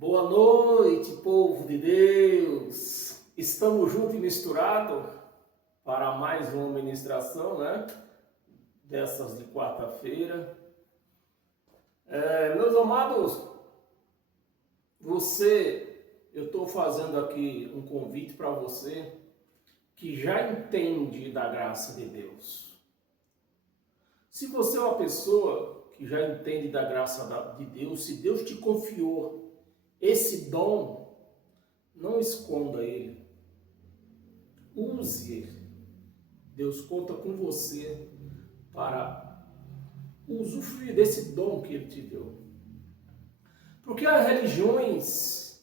Boa noite, povo de Deus. Estamos juntos e misturados para mais uma ministração, né? Dessas de quarta-feira. Meus amados, eu estou fazendo aqui um convite para você que já entende da graça de Deus. Se você é uma pessoa que já entende da graça de Deus, se Deus te confiou esse dom, não esconda ele. Use ele. Deus conta com você para usufruir desse dom que ele te deu. Porque as religiões,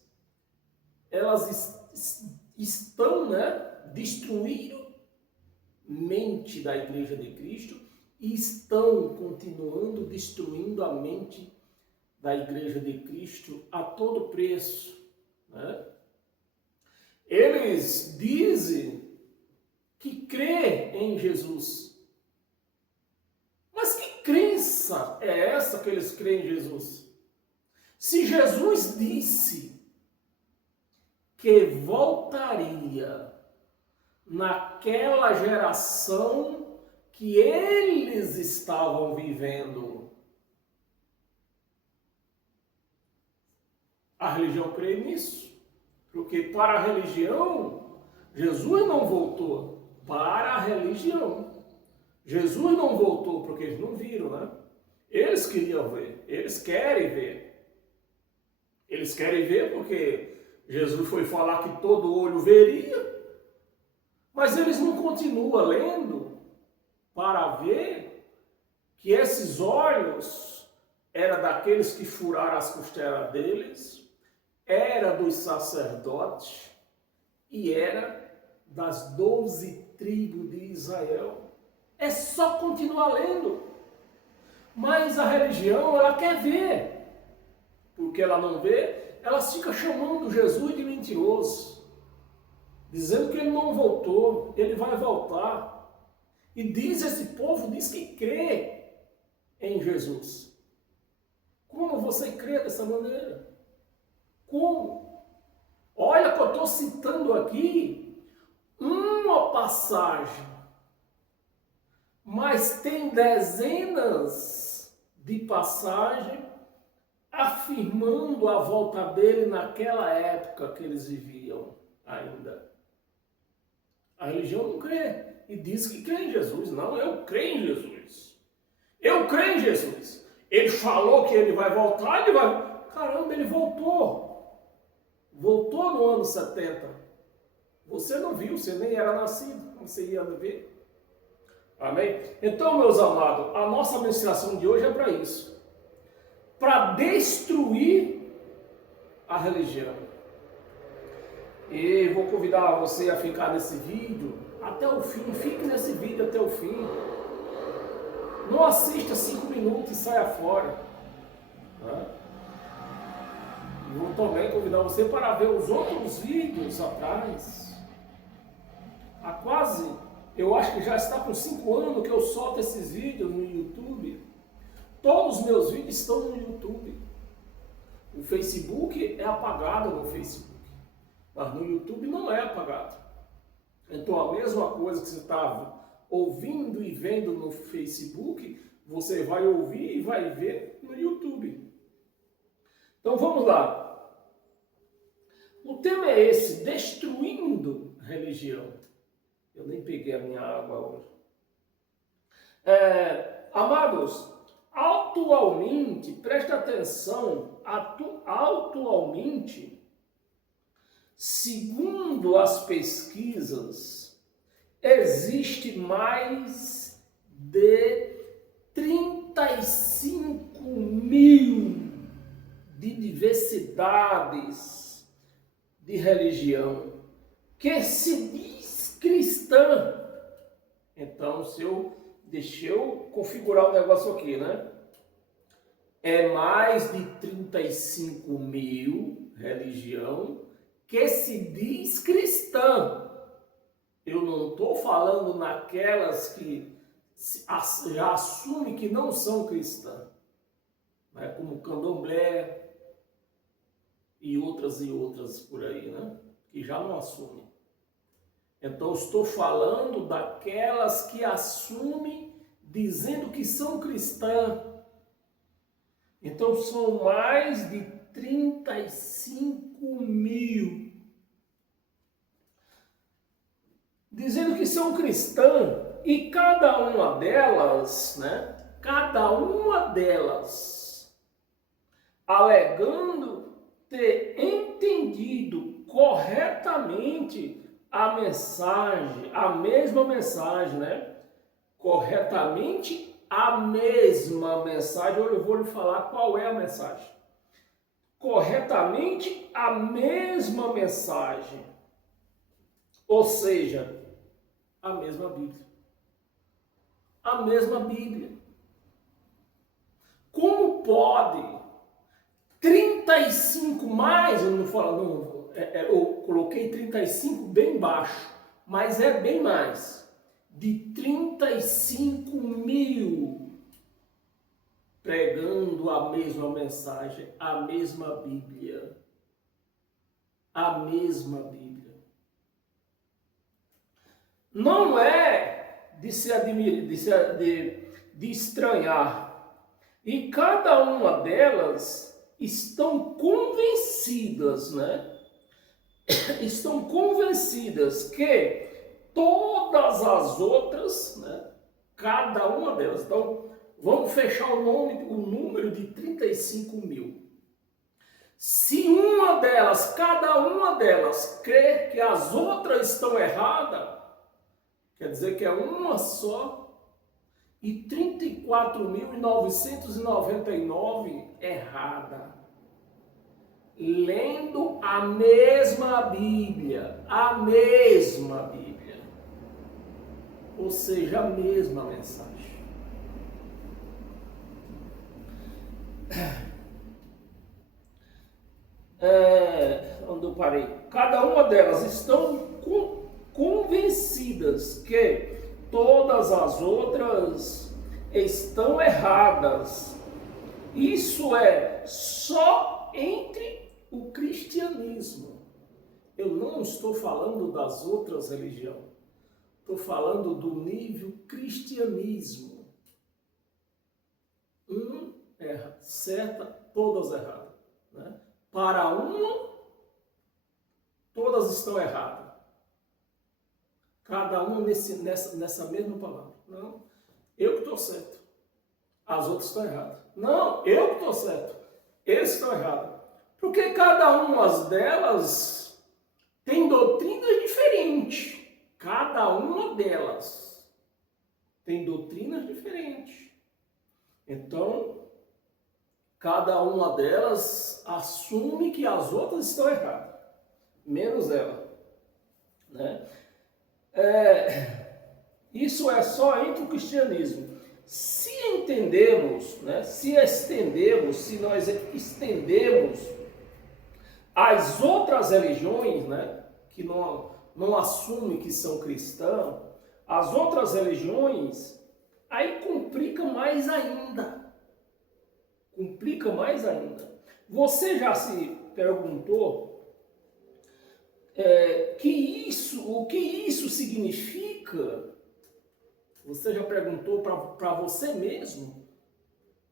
elas estão, destruindo a mente da Igreja de Cristo e estão continuando destruindo a mente da Igreja de Cristo a todo preço, né? Eles dizem que crê em Jesus. Mas que crença é essa que eles creem em Jesus? Se Jesus disse que voltaria naquela geração que eles estavam vivendo, a religião crê nisso, porque para a religião, Jesus não voltou. Para a religião, Jesus não voltou porque eles não viram, né? Eles queriam ver, eles querem ver. Eles querem ver porque Jesus foi falar que todo olho veria, mas eles não continuam lendo para ver que esses olhos eram daqueles que furaram as costelas deles, era dos sacerdotes e era das 12 tribos de Israel. É só continuar lendo. Mas a religião, ela quer ver. Porque ela não vê, ela fica chamando Jesus de mentiroso, dizendo que ele não voltou, ele vai voltar. E esse povo diz que crê em Jesus. Como você crê dessa maneira? Como? Olha que eu estou citando aqui uma passagem, mas tem dezenas de passagens afirmando a volta dele naquela época que eles viviam ainda. A religião não crê e diz que crê em Jesus. Não, eu creio em Jesus. Eu creio em Jesus. Ele falou que ele vai voltar, ele vai... Caramba, ele voltou. Voltou no ano 70. Você não viu, você nem era nascido, como você ia ver. Amém? Então, meus amados, a nossa ministração de hoje é para isso. Para destruir a religião. E vou convidar você a ficar nesse vídeo até o fim. Fique nesse vídeo até o fim. Não assista 5 minutos e saia fora. E vou também convidar você para ver os outros vídeos atrás. Há quase, eu acho que já está com 5 anos que eu solto esses vídeos no YouTube. Todos os meus vídeos estão no YouTube. O Facebook é apagado no Facebook, mas no YouTube não é apagado. Então a mesma coisa que você está ouvindo e vendo no Facebook, você vai ouvir e vai ver no YouTube. Então vamos lá. O tema é esse, destruindo a religião. Eu nem peguei a minha água hoje. Amados, atualmente, presta atenção, atualmente, segundo as pesquisas, existe mais de 35 mil de diversidades de religião que se diz cristã. Então, deixa eu configurar o negócio aqui, né? É mais de 35 mil religião que se diz cristã. Eu não estou falando naquelas que já assumem que não são cristãs, né? Como candomblé e outras por aí, né? Que já não assumem. Então, estou falando daquelas que assumem dizendo que são cristãs. Então, são mais de 35 mil dizendo que são cristãs, e cada uma delas, né? Cada uma delas alegando ter entendido corretamente a mensagem, a mesma mensagem, né? Corretamente a mesma mensagem. Eu vou lhe falar qual é a mensagem. Corretamente a mesma mensagem. Ou seja, a mesma Bíblia. A mesma Bíblia. Como pode 35 mais, eu não falo, não, eu coloquei 35 bem baixo, mas é bem mais, de 35 mil pregando a mesma mensagem, a mesma Bíblia. A mesma Bíblia. Não é de se admirar, de estranhar. E cada uma delas estão convencidas, né? Estão convencidas que todas as outras, né? Cada uma delas. Então, vamos fechar o número de 35 mil. Se uma delas, cada uma delas, crê que as outras estão erradas, quer dizer que é uma só, e 34.999 errada. Lendo a mesma Bíblia. Ou seja, a mesma mensagem. Onde eu parei? Cada uma delas estão convencidas que todas as outras estão erradas. Isso é só entre o cristianismo. Eu não estou falando das outras religiões. Estou falando do nível cristianismo. Erra, certa, todas erradas. Né? Para uma, todas estão erradas. Cada uma nessa mesma palavra. Não, eu que estou certo. As outras estão erradas. Não, eu que estou certo. Eles estão errados. Porque cada uma delas tem doutrinas diferentes. Cada uma delas tem doutrinas diferentes. Então, cada uma delas assume que as outras estão erradas. Menos ela. Né? Isso é só entre o cristianismo. Se entendemos, né, se nós estendemos as outras religiões, né, que não assumem que são cristãs, as outras religiões, aí complica mais ainda. Complica mais ainda. Você já se perguntou o que isso significa? Você já perguntou para você mesmo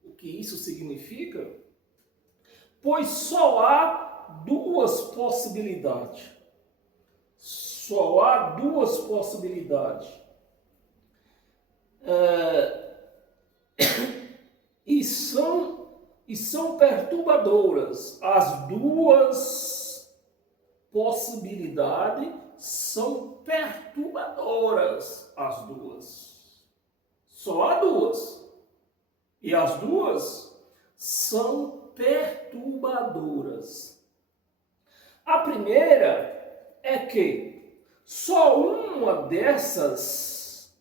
o que isso significa? Pois só há duas possibilidades. Só há duas possibilidades. E são perturbadoras. As duas possibilidades são perturbadoras. As duas. Só há duas. E as duas são perturbadoras. A primeira é que só uma dessas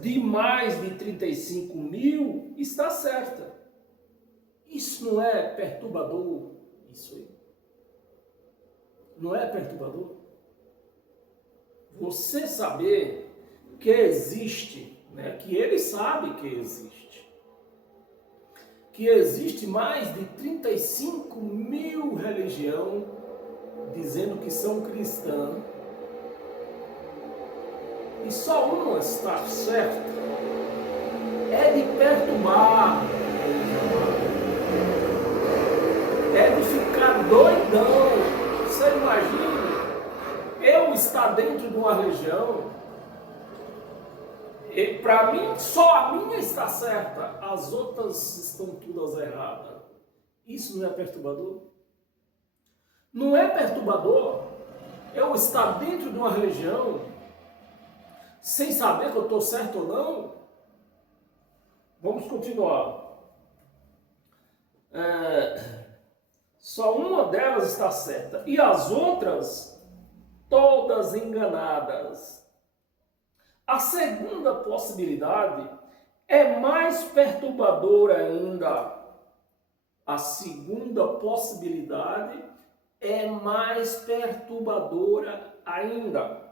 de mais de 35 mil está certa. Isso não é perturbador? Isso aí. Não é perturbador? Você saber que existe, né? Que ele sabe que existe. que existe mais de 35 mil religiões dizendo que são cristãs e só uma está certa, é de perturbar, é de ficar doidão. Você imagina eu estar dentro de uma religião e para mim só a minha está certa, as outras estão todas erradas. Isso não é perturbador? Não é perturbador eu estar dentro de uma religião sem saber que eu estou certo ou não? Vamos continuar. Só uma delas está certa e as outras todas enganadas. A segunda possibilidade é mais perturbadora ainda. A segunda possibilidade é mais perturbadora ainda.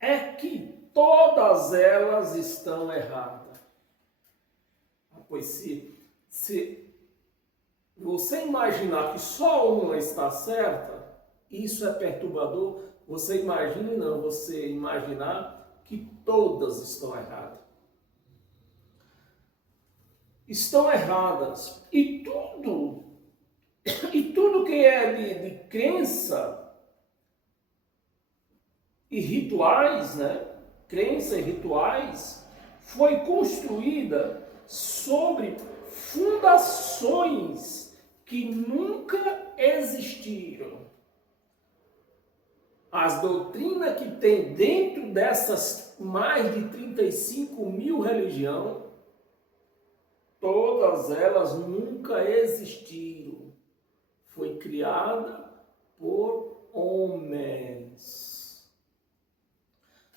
É que todas elas estão erradas. Pois se você imaginar que só uma está certa, isso é perturbador. Você imagine não, você imaginar que todas estão erradas. Estão erradas. E tudo que é de crença e rituais, né? Crença e rituais foi construída sobre fundações que nunca existiram. As doutrinas que tem dentro dessas mais de 35 mil religiões, todas elas nunca existiram. Foi criada por homens.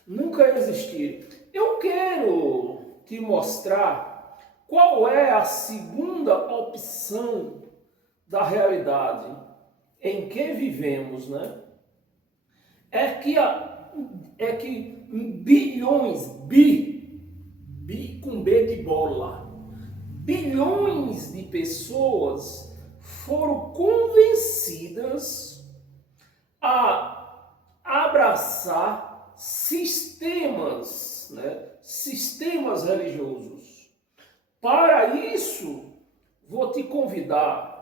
Nunca existiram. Eu quero te mostrar qual é a segunda opção da realidade em que vivemos, né? É que bilhões, bi com B de bola, bilhões de pessoas foram convencidas a abraçar sistemas, né? Sistemas religiosos. Para isso, vou te convidar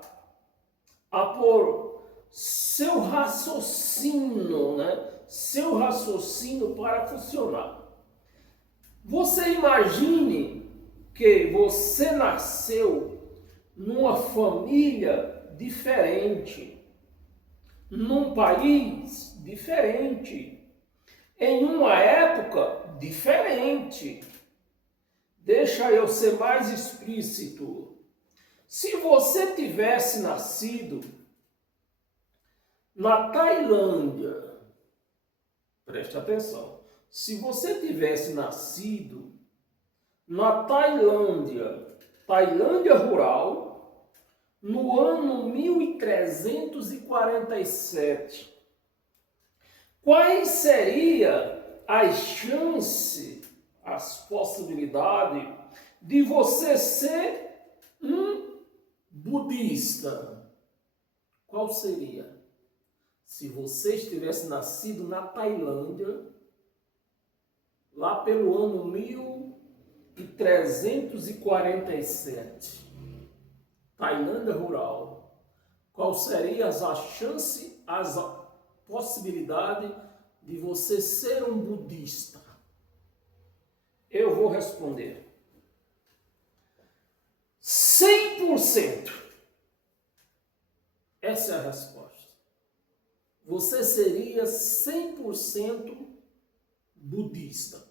a pôr seu raciocínio, né? Seu raciocínio para funcionar. Você imagine que você nasceu numa família diferente, num país diferente, em uma época diferente. Deixa eu ser mais explícito. Se você tivesse nascido na Tailândia, preste atenção, se você tivesse nascido na Tailândia rural, no ano 1347, quais seriam as chances, as possibilidades de você ser um budista? Qual seria? Se você estivesse nascido na Tailândia, lá pelo ano 1347, Tailândia rural, qual seria as chances, as possibilidades de você ser um budista? Eu vou responder. 100%. Essa é a resposta. Você seria 100% budista.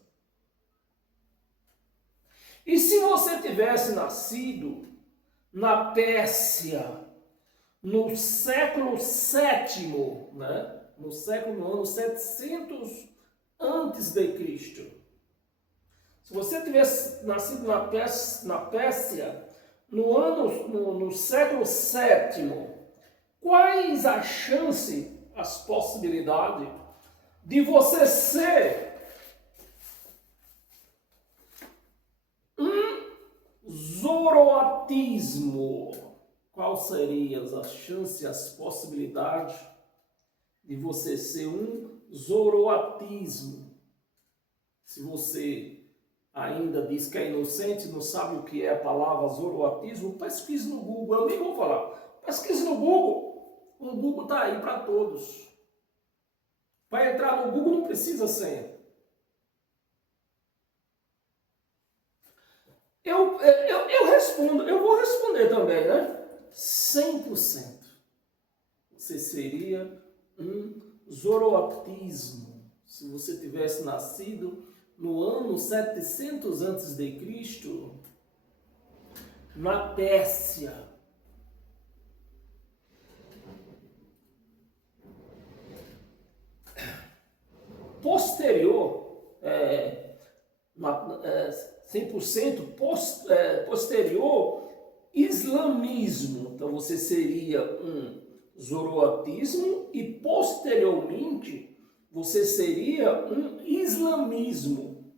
E se você tivesse nascido na Pérsia, no século VII, né? No ano 700 antes de Cristo. Se você tivesse nascido na Pérsia no século VII, quais as chances, as possibilidades de você ser um zoroatismo. Quais seriam as chances, as possibilidades de você ser um zoroatismo? Se você ainda diz que é inocente, não sabe o que é a palavra zoroatismo, pesquise no Google. Eu nem vou falar. Pesquise no Google. O Google está aí para todos. Para entrar no Google não precisa senha. Eu respondo, eu vou responder também, né? 100%. Você seria um zoroatismo se você tivesse nascido no ano 700 a.C., na Pérsia. Posterior, 100% posterior, islamismo. Então você seria um zoroatismo e posteriormente você seria um islamismo.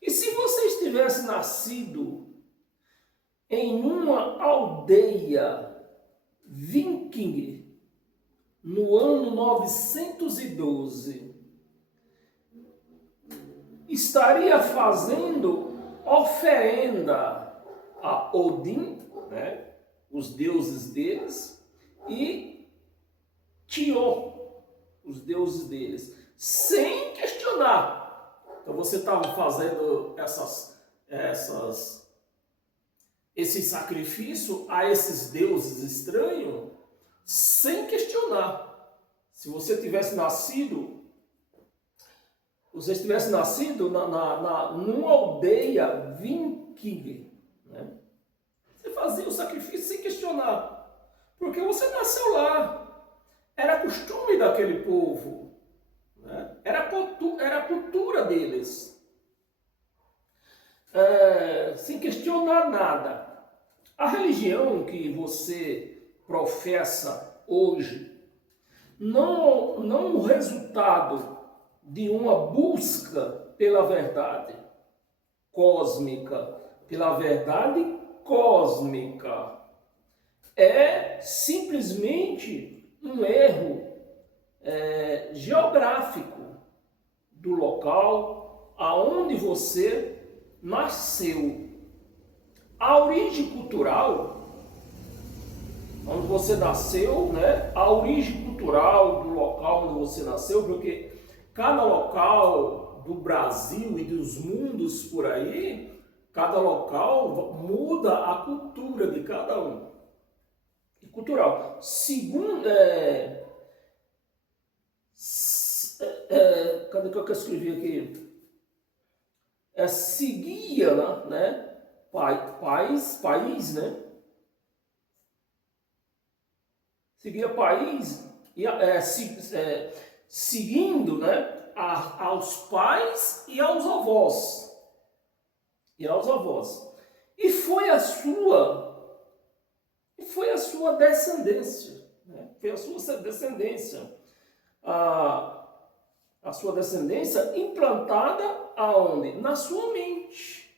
E se você estivesse nascido em uma aldeia viking no ano 912, estaria fazendo oferenda a Odin, né, os deuses deles, e Tió, os deuses deles, sem questionar. Então você estava fazendo esse sacrifício a esses deuses estranhos sem questionar. Se você tivesse nascido, numa aldeia viking, né? Você fazia o sacrifício sem questionar, porque você nasceu lá. Era costume daquele povo, né? Era a cultura deles. Sem questionar nada. A religião que você professa hoje não o resultado de uma busca pela verdade cósmica, pela verdade cósmica. É simplesmente um erro geográfico do local aonde você nasceu. A origem cultural, onde você nasceu, né? A origem cultural do local onde você nasceu, porque cada local do Brasil e dos mundos por aí, cada local muda a cultura de cada um. Cultural. Segundo, cadê que eu escrevi aqui? Seguia, né? País, né? Seguia país e seguindo, né? Aos pais e aos avós. E foi a sua descendência, né? Foi a sua descendência. A sua descendência implantada aonde? Na sua mente.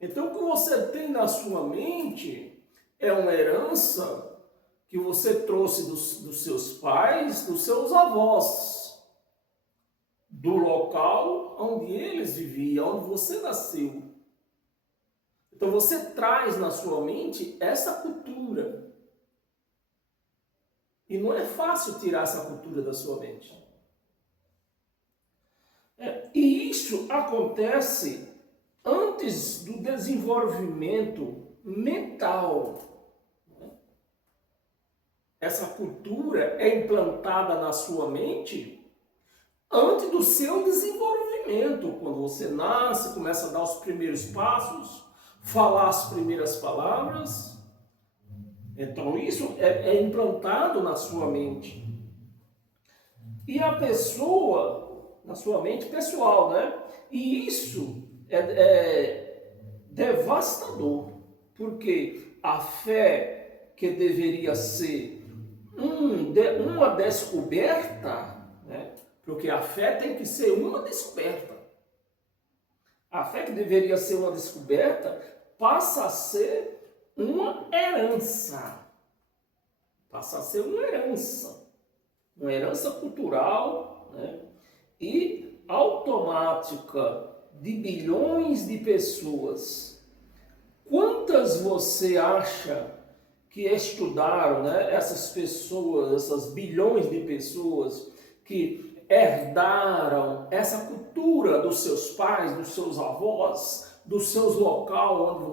Então, o que você tem na sua mente é uma herança que você trouxe dos seus pais, dos seus avós, do local onde eles viviam, onde você nasceu. Então, você traz na sua mente essa cultura. E não é fácil tirar essa cultura da sua mente. E isso acontece antes do desenvolvimento mental. Essa cultura é implantada na sua mente antes do seu desenvolvimento. Quando você nasce, começa a dar os primeiros passos, falar as primeiras palavras. Então isso é implantado na sua mente. E a pessoa, na sua mente pessoal, né? E isso é devastador, porque a fé que deveria ser uma descoberta, né? Porque a fé tem que ser uma descoberta. A fé que deveria ser uma descoberta passa a ser uma herança. Passa a ser uma herança cultural, né? E automática de bilhões de pessoas. Quantas você acha que estudaram, né? Essas pessoas, essas bilhões de pessoas que herdaram essa cultura dos seus pais, dos seus avós, dos seus locais onde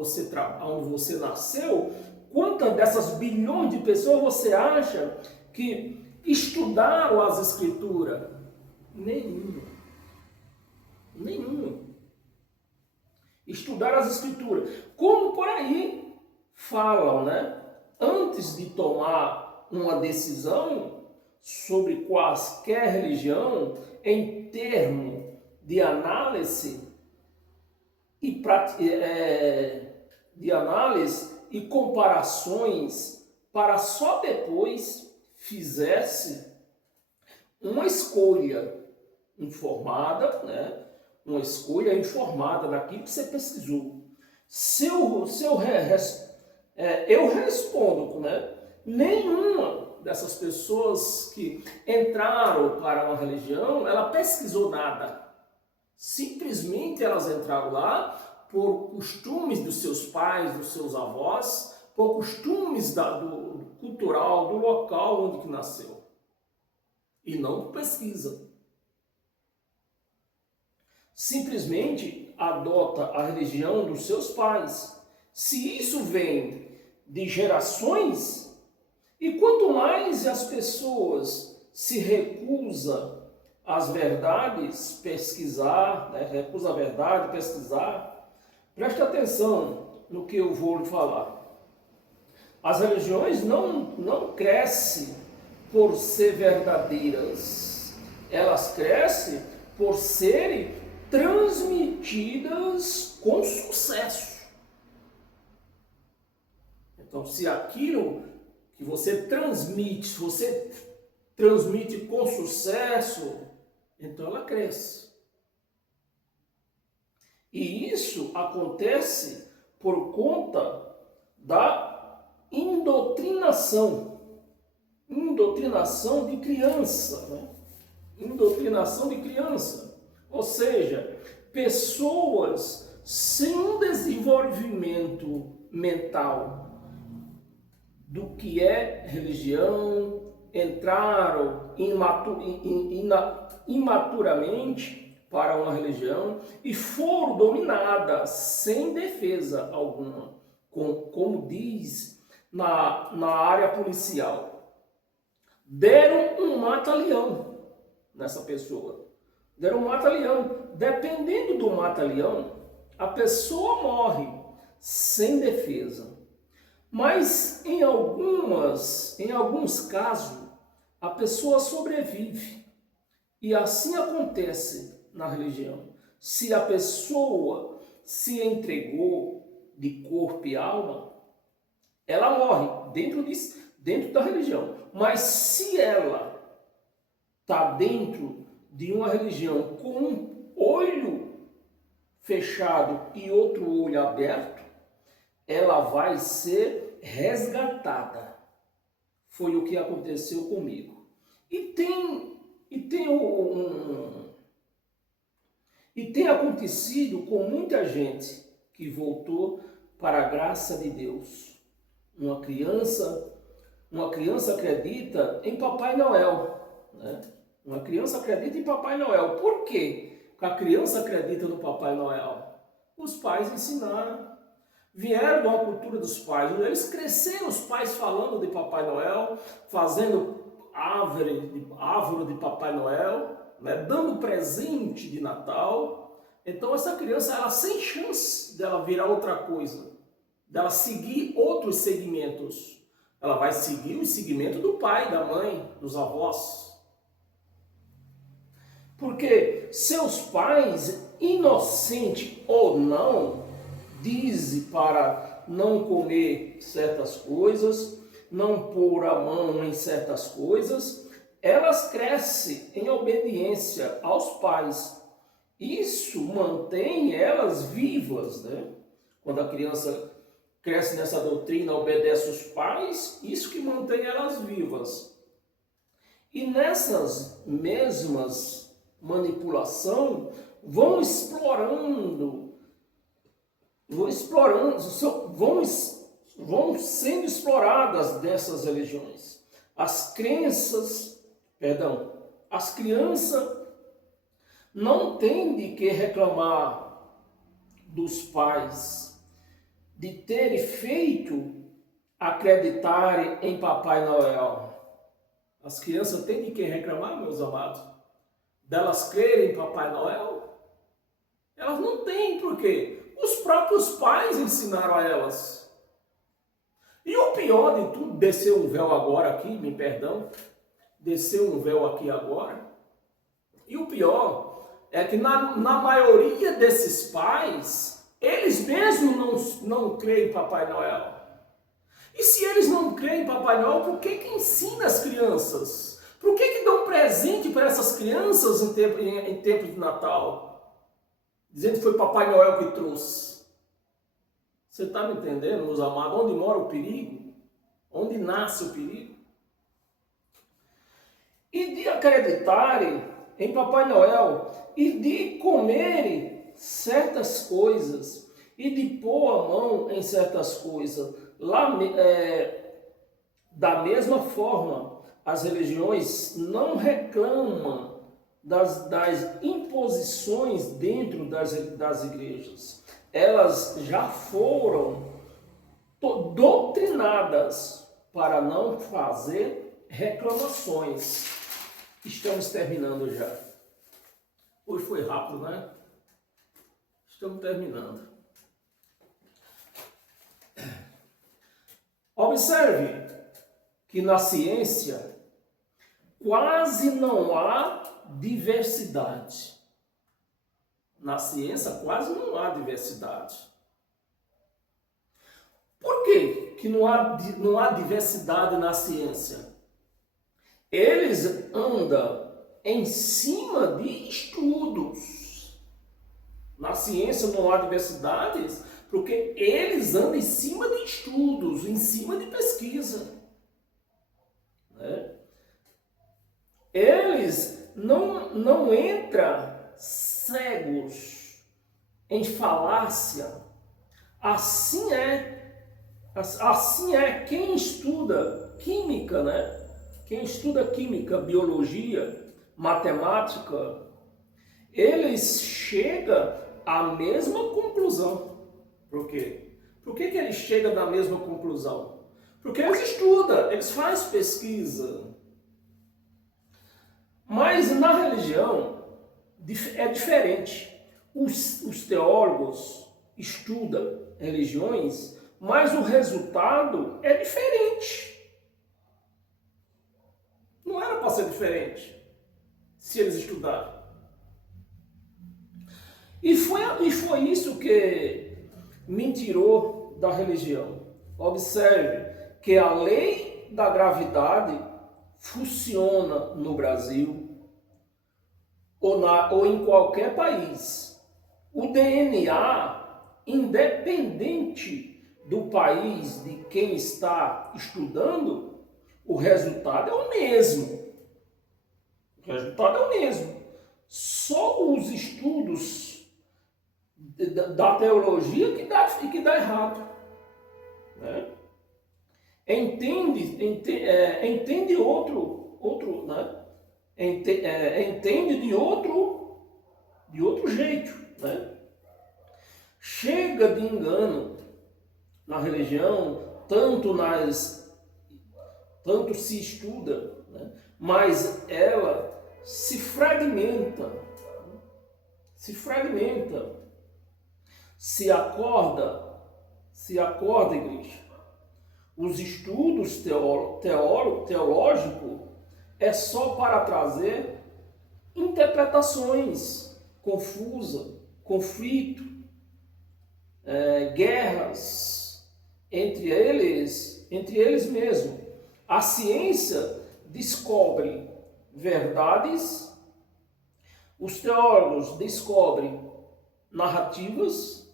você nasceu? Quantas dessas bilhões de pessoas você acha que estudaram as escrituras? Nenhuma. Estudaram as escrituras. Como por aí falam, né? Antes de tomar uma decisão sobre qualquer religião, em termos de análise e comparações, para só depois fizesse uma escolha informada, né? Uma escolha informada daquilo que você pesquisou. Eu respondo, né? Nenhuma dessas pessoas que entraram para uma religião, ela pesquisou nada. Simplesmente elas entraram lá por costumes dos seus pais, dos seus avós, por costumes do cultural, do local onde que nasceu. E não por pesquisa. Simplesmente adota a religião dos seus pais. Se isso vem de gerações, e quanto mais as pessoas se recusam às verdades, pesquisar, né? Recusa a verdade, pesquisar, preste atenção no que eu vou lhe falar. As religiões não crescem por ser verdadeiras, elas crescem por serem transmitidas com sucesso. Então, se aquilo que você transmite com sucesso, então ela cresce. E isso acontece por conta da indoutrinação de criança, né? Indoutrinação de criança. Ou seja, pessoas sem um desenvolvimento mental do que é religião, entraram imaturamente para uma religião e foram dominadas sem defesa alguma, como diz na área policial. Deram um mata-leão nessa pessoa. Deram um mata-leão. Dependendo do mata-leão, a pessoa morre sem defesa. Mas em alguns casos, a pessoa sobrevive. E assim acontece na religião. Se a pessoa se entregou de corpo e alma, ela morre dentro da religião. Mas se ela está dentro de uma religião com um olho fechado e outro olho aberto, ela vai ser resgatada. Foi o que aconteceu comigo. E tem acontecido com muita gente que voltou para a graça de Deus. Uma criança acredita em Papai Noel, né? Uma criança acredita em Papai Noel. Por quê que a criança acredita no Papai Noel? Os pais ensinaram. Vieram de uma cultura dos pais. Eles cresceram, os pais falando de Papai Noel, fazendo árvore de Papai Noel, né? Dando presente de Natal. Então essa criança, ela sem chance dela virar outra coisa, dela seguir outros segmentos. Ela vai seguir o segmento do pai, da mãe, dos avós. Porque seus pais, inocente ou não, dizem para não comer certas coisas, não pôr a mão em certas coisas, elas crescem em obediência aos pais. Isso mantém elas vivas, né? Quando a criança cresce nessa doutrina, obedece os pais, isso que mantém elas vivas. E nessas mesmas manipulação, vão explorando, vão sendo exploradas dessas religiões. As crianças não têm de que reclamar dos pais de terem feito acreditar em Papai Noel. As crianças têm de que reclamar, meus amados? Delas crerem em Papai Noel? Elas não têm, por quê? Os próprios pais ensinaram a elas. E o pior de tudo, desceu um véu agora aqui, me perdão, desceu um véu aqui agora. E o pior é que na maioria desses pais, eles mesmos não creem em Papai Noel. E se eles não creem em Papai Noel, por que ensina as crianças? Por que dão presente para essas crianças em tempo de Natal? Dizendo que foi Papai Noel que trouxe. Você está me entendendo, meus amados? Onde mora o perigo? Onde nasce o perigo? E de acreditarem em Papai Noel e de comerem certas coisas e de pôr a mão em certas coisas. Da mesma forma, as religiões não reclamam das imposições dentro das igrejas. Elas já foram doutrinadas para não fazer reclamações. Estamos terminando já. Hoje foi rápido, né? Estamos terminando. Observe que na ciência quase não há diversidade. Na ciência quase não há diversidade. Por que não há diversidade na ciência? Eles andam em cima de estudos. Na ciência não há diversidades porque eles andam em cima de estudos, em cima de pesquisa. Né? Eles não entram cegos em falácia. Assim é quem estuda química, né? Quem estuda química, biologia, matemática, eles chegam à mesma conclusão. Por quê? Por que eles chegam na mesma conclusão? Porque eles estudam, eles fazem pesquisa. Mas na religião é diferente. Os teólogos estudam religiões, mas o resultado é diferente. Não era para ser diferente se eles estudaram. E foi isso que me tou da religião. Observe que a lei da gravidade funciona no Brasil ou em qualquer país. O DNA, independente do país de quem está estudando, o resultado é o mesmo. O resultado é o mesmo. Só os estudos da teologia que dá errado. Né? Entende outro, né? Entende de outro jeito. Né? Chega de engano na religião, tanto se estuda, né? Mas ela se fragmenta, se acorda, igreja. Os estudos teológicos é só para trazer interpretações confusas, conflito, guerras entre eles mesmos. A ciência descobre verdades, os teólogos descobrem narrativas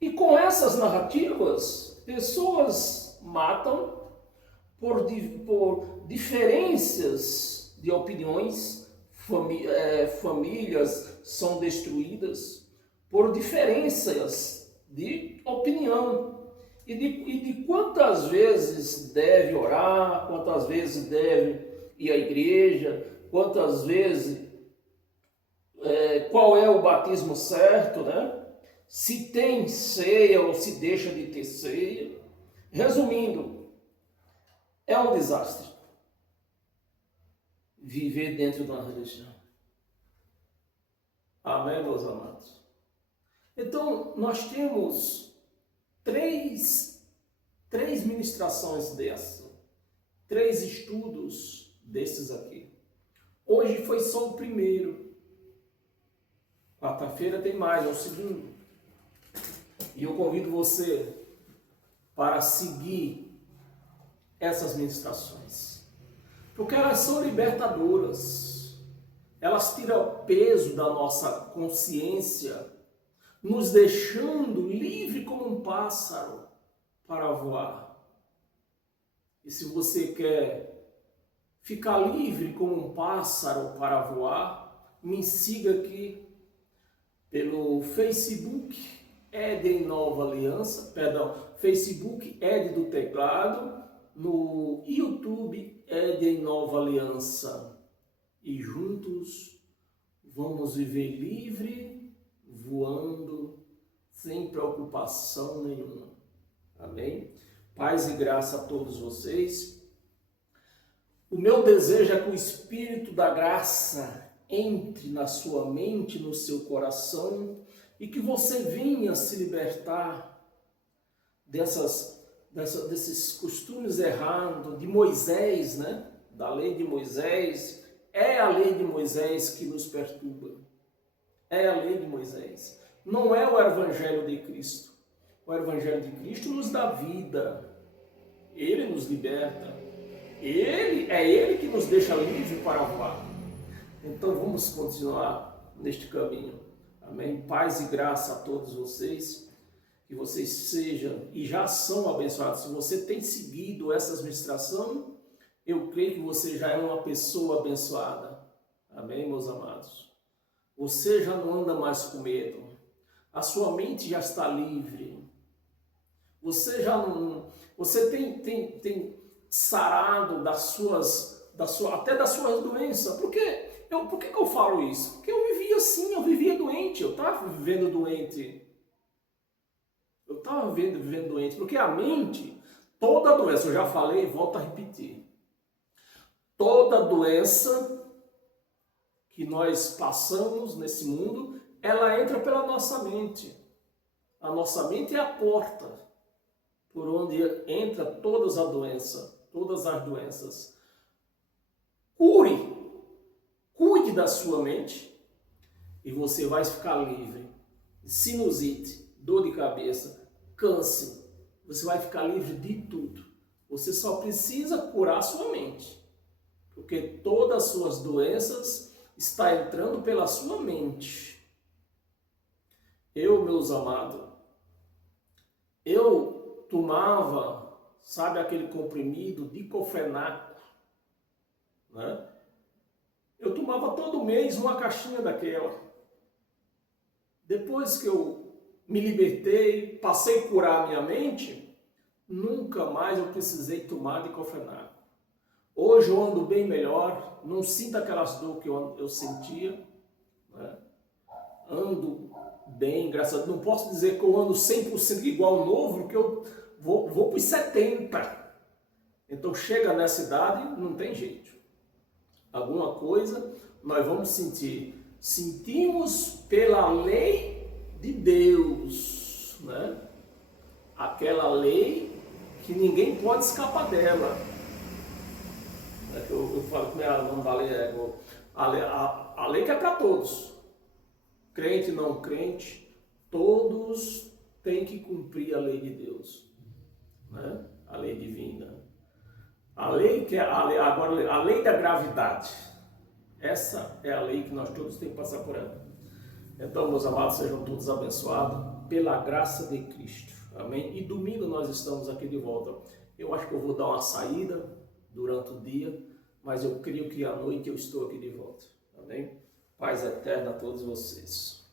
E com essas narrativas, pessoas matam por diferenças de opiniões, famílias são destruídas por diferenças de opinião. E de quantas vezes deve orar, quantas vezes deve ir à igreja, quantas vezes, qual é o batismo certo, né? Se tem ceia ou se deixa de ter ceia. Resumindo, é um desastre viver dentro de uma religião. Amém, meus amados? Então, nós temos três ministrações dessa, 3 estudos desses aqui. Hoje foi só o primeiro. Quarta-feira tem mais, é o segundo. E eu convido você para seguir essas ministrações, porque elas são libertadoras. Elas tiram peso da nossa consciência, nos deixando livre como um pássaro para voar. E se você quer ficar livre como um pássaro para voar, me siga aqui pelo Facebook Éden Nova Aliança, Facebook Éden do Teclado, no YouTube Éden Nova Aliança. E juntos vamos viver livre, voando, sem preocupação nenhuma. Amém? Paz e graça a todos vocês. O meu desejo é que o Espírito da graça entre na sua mente, no seu coração, e que você venha se libertar desses costumes errados de Moisés, né? Da lei de Moisés. É a lei de Moisés que nos perturba. É a lei de Moisés. Não é o Evangelho de Cristo. O Evangelho de Cristo nos dá vida. Ele nos liberta. Ele que nos deixa livre para voar. Então vamos continuar neste caminho. Amém? Paz e graça a todos vocês. Que vocês sejam e já são abençoados. Se você tem seguido essas ministrações, eu creio que você já é uma pessoa abençoada. Amém, meus amados? Você já não anda mais com medo. A sua mente já está livre. Você já não... Você tem sarado até das suas doenças. Por que eu falo isso? Porque eu vivia assim, eu vivia doente. Eu estava vivendo doente. Eu estava vivendo doente. Porque a mente, toda doença, eu já falei e volto a repetir. Toda doença que nós passamos nesse mundo, ela entra pela nossa mente. A nossa mente é a porta por onde entra todas as doenças. Cuide da sua mente e você vai ficar livre. Sinusite, dor de cabeça, câncer, você vai ficar livre de tudo. Você só precisa curar a sua mente, porque todas as suas doenças estão entrando pela sua mente. Meus amados, eu tomava, sabe aquele comprimido diclofenaco, né? Eu tomava todo mês uma caixinha daquela. Depois que eu me libertei, passei a curar a minha mente, nunca mais eu precisei tomar diclofenaco. Hoje eu ando bem melhor, não sinto aquelas dores que eu sentia, né? Ando bem, graças a Deus. Não posso dizer que eu ando 100% igual ao novo, porque eu vou para os 70. Então chega nessa idade, não tem jeito. Alguma coisa nós vamos sentir. Sentimos pela lei de Deus, né? Aquela lei que ninguém pode escapar dela. Eu falo que o nome da lei é a lei que é para todos. Crente, não crente, todos têm que cumprir a lei de Deus, né? A lei divina. A lei que é a lei da gravidade. Essa é a lei que nós todos temos que passar por ela. Então, meus amados, sejam todos abençoados pela graça de Cristo. Amém? E domingo nós estamos aqui de volta. Eu acho que eu vou dar uma saída durante o dia, mas eu creio que à noite eu estou aqui de volta. Amém? Paz eterna a todos vocês.